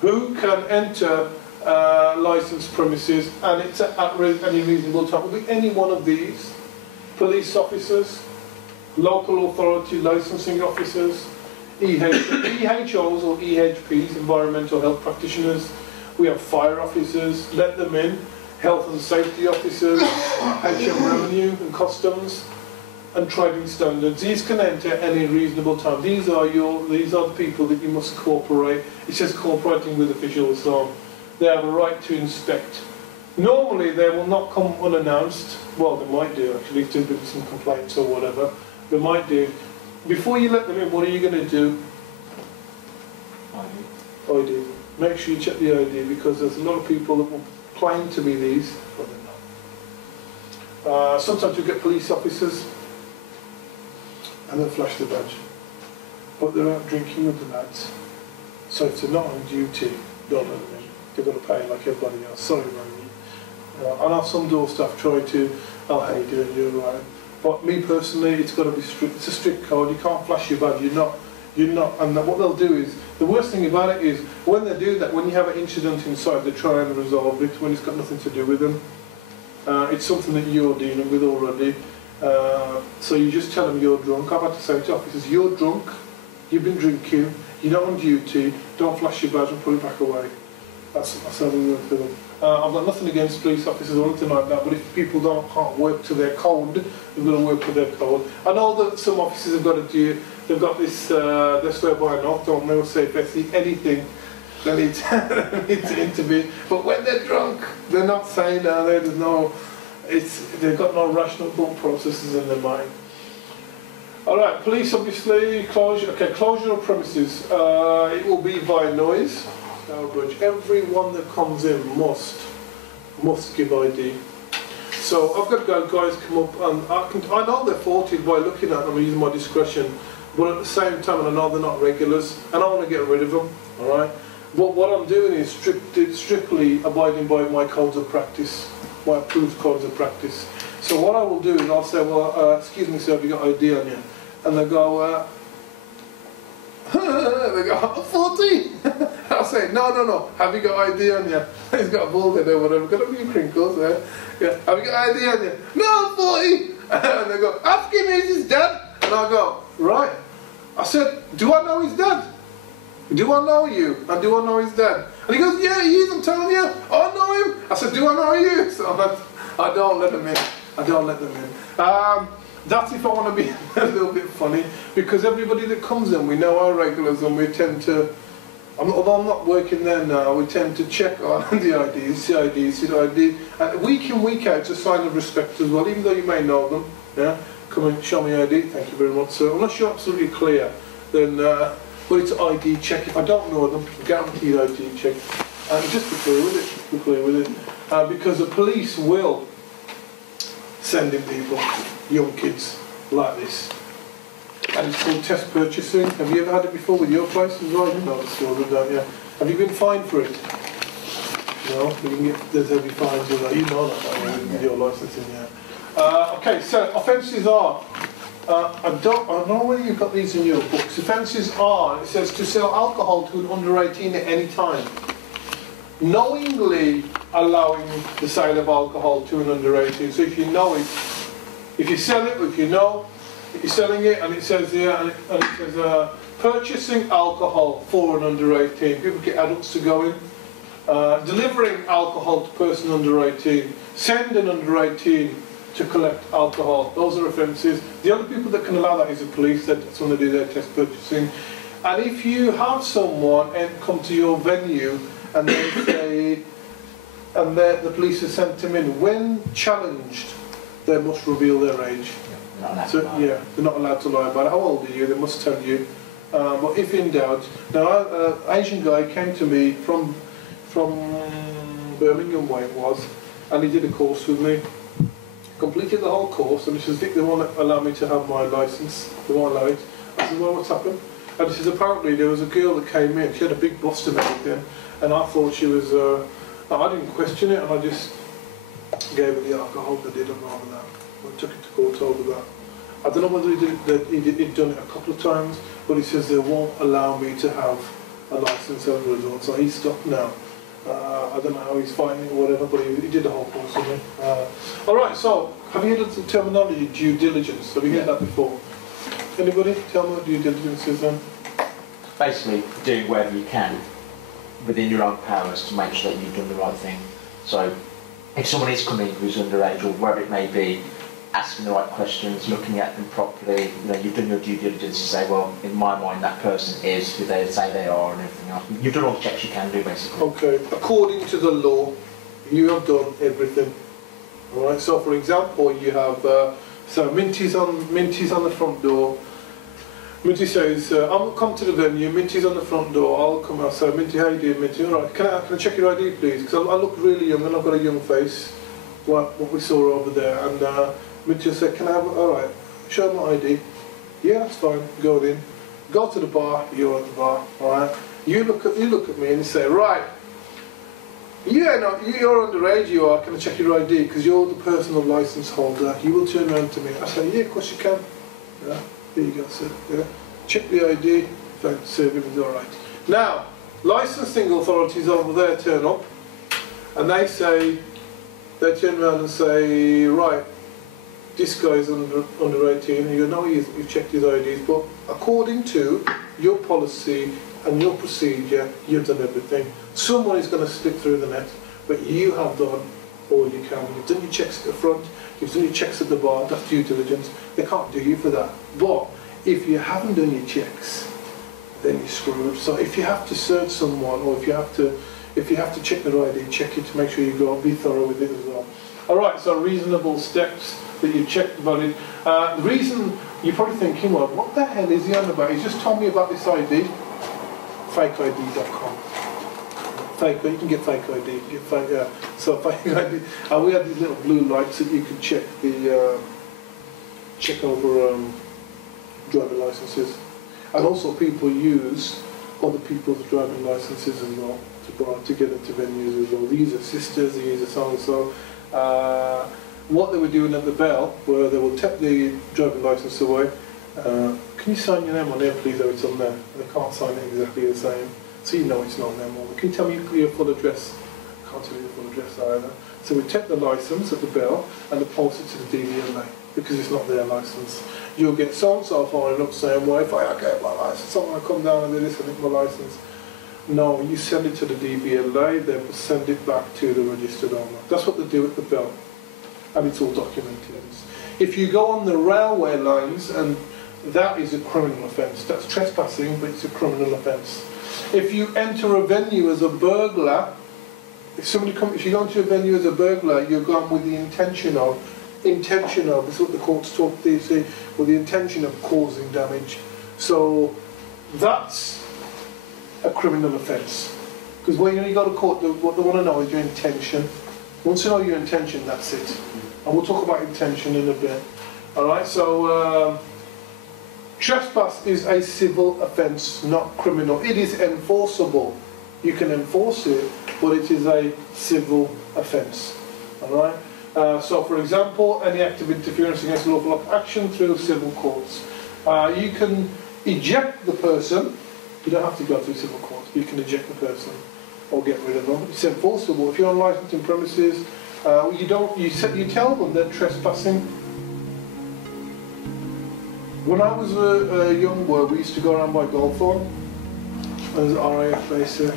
Who can enter licensed premises and it's at any reasonable time? Will be any one of these: police officers, local authority licensing officers, EHOs or EHPs, environmental health practitioners. We have fire officers, let them in, health and safety officers, HM revenue and customs, and trading standards. These can enter any reasonable time. These are the people that you must cooperate. It says cooperating with officials, so they have a right to inspect. Normally they will not come unannounced. Well, they might do actually if there's been some complaints or whatever. They might do. Before you let them in, what are you going to do? ID. Make sure you check the ID, because there's a lot of people that will claim to be these, but they're not. Sometimes you get police officers and they'll flash the badge, but they're out drinking with the lads. So if they're not on duty, don't let them in. They've got to pay like everybody else. Sorry, man. I know some door staff try to, oh, how you doing, you're all right. But me personally, it's got to be strict. It's a strict code. You can't flash your badge. You're not. And what they'll do is, the worst thing about it is when they do that, when you have an incident inside, they try and resolve it when it's got nothing to do with them. It's something that you're dealing with already. So you just tell them you're drunk. I've had to say to officers, you're drunk, you've been drinking, you're not on duty, don't flash your badge and put it back away. That's how we work with them. I've got nothing against police officers or anything like that, but if people can't work to their code, they've got to work to their code. I know that some officers have got to do, they've got this, they swear by an oath, don't they? Will say if they see anything, they need to intervene. But when they're drunk, they're not saying that. There's no, they've got no rational thought processes in their mind. All right, police obviously closure. Okay, closure of premises. It will be via noise. Everyone that comes in must give ID. So I've got guys come up, and I know they're faulted by looking at them and using my discretion, but at the same time, I know they're not regulars, and I want to get rid of them. All right. But what I'm doing is strictly abiding by my codes of practice, my approved codes of practice. So what I will do is I'll say, well, excuse me, sir, have you got ID on you? And they go, they go, 14. I'll say, no, have you got ID on you? He's got a bald head or whatever, got a few crinkles there. Yeah, have you got ID on you? No, 40. And they go, ask him, is his dad? And I go, right. I said, do I know his dad? Do I know you? And do I know his dad? And he goes, yeah, he is, I'm telling you. I know him. I said, do I know you? So I don't let them in. I don't let them in. That's if I want to be a little bit funny, because everybody that comes in, we know our regulars, and we tend to, although I'm not working there now, we tend to check on the IDs, CID. Week in, week out, it's a sign of respect as well, even though you may know them. Yeah, come and show me ID, thank you very much. So unless you're absolutely clear, then well, it's an ID check. If I don't know them, guaranteed ID check. Just be clear with it. Be clear with it, because the police will send in people, young kids like this, and it's called test purchasing. Have you ever had it before with your place as well? You know the story, don't you? Have you been fined for it? No, you can get, there's heavy fines with that. You know that with your licensing, yeah. Okay, so offences are. I don't know whether you've got these in your books. Offences are. It says to sell alcohol to an under 18 at any time. Knowingly allowing the sale of alcohol to an under 18. So if you know it, if you sell it, or if you know that you're selling it, and it says here, and it says purchasing alcohol for an under 18. People get adults to go in. Delivering alcohol to person under 18. Send an under 18 to collect alcohol. Those are offences. The only people that can allow that is the police. That's when they do their test purchasing. And if you have someone and come to your venue and they say, and the police have sent them in, when challenged, they must reveal their age. So yeah, they're not allowed to lie about it. How old are you? They must tell you. But if in doubt, now an Asian guy came to me from Birmingham, where it was, and he did a course with me. Completed the whole course, and he says, Vic, they won't allow me to have my licence. They won't allow it. I said, well, what's happened? And he says, apparently there was a girl that came in. She had a big bust and everything, and I thought she was. I didn't question it, and I just gave her the alcohol. They didn't know that. I took it to court over that. I don't know whether he'd done it a couple of times, but he says they won't allow me to have a license as a result, so he's stopped now. I don't know how he's finding it or whatever, but he did a whole course with me. Alright, so have you heard the terminology due diligence? Have you heard that before? Anybody tell me what due diligence is then? Basically, doing whatever you can within your own powers to make sure that you've done the right thing. So, if someone is coming who's underage or wherever it may be, asking the right questions, looking at them properly, you know, you've done your due diligence to say, well, in my mind, that person is who they say they are and everything else. You've done all the checks you can do, basically. Okay, according to the law, you have done everything. Alright, so for example, you have, so Minty's on the front door. Minty says, I'll come to the venue, Minty's on the front door, I'll come out, so Minty, how you doing, Minty? Alright, can I check your ID please? Because I look really young and I've got a young face, what we saw over there, and Minty said, can I have, alright, show my ID. Yeah, that's fine, go in. Go to the bar, you're at the bar, alright? You look at me and you say, right, yeah, no, you're underage, you are, can I check your ID? Because you're the personal license holder. You will turn around to me. I say, yeah, of course you can. Yeah, there you go, sir. Yeah. Check the ID, thanks, sir, everything's alright. Now, licensing authorities over there turn up, and they turn around and say, right, this guy's under 18, and you go, no, you've checked his IDs, but according to your policy and your procedure, you've done everything. Someone is going to slip through the net, but you have done all you can. You've done your checks at the front, you've done your checks at the bar, that's due diligence. They can't do you for that. But if you haven't done your checks, then you're screwed. So if you have to search someone, or if you have to check their ID, check it to make sure you go and be thorough with it as well. Alright, so reasonable steps that you checked about it. The reason you're probably thinking, well, what the hell is he on about? He's just told me about this ID. FakeID.com. You can get fake ID. Get fake, yeah. So fake ID. We had these little blue lights that you could check check over driving licenses, and also people use other people's driving licenses as well to get into venues as well. These are sisters. These are so and so. What they were doing at the bell, where they will take the driving license away. Can you sign your name on there, please? Oh, it's on there. They can't sign it exactly the same, so you know it's not them. Can you tell me your full address? I can't tell you the full address either. So we take the license at the bell and they post it to the DVLA because it's not their license. You'll get so-and-so phoning up saying, well, if I get my license, someone will come down and do this and get my license. No, you send it to the DVLA, they will send it back to the registered owner. That's what they do at the bell, and it's all documented. If you go on the railway lines, and that is a criminal offence. That's trespassing, but it's a criminal offence. If you enter a venue as a burglar, if you go into a venue as a burglar, you're gone with the intention of, this is what the courts talk, they say, with the intention of causing damage. So that's a criminal offence. Because when you go to court, what they want to know is your intention. Once you know your intention, that's it. And we'll talk about intention in a bit. Alright, so trespass is a civil offence, not criminal. It is enforceable. You can enforce it, but it is a civil offence. Alright? So for example, any act of interference against lawful action through civil courts. You can eject the person. You don't have to go through civil courts. You can eject the person or get rid of them. It's enforceable. If you're on licensing premises, you tell them they're trespassing. When I was a young boy, we used to go around by Goldthorne. There's an RAF base there.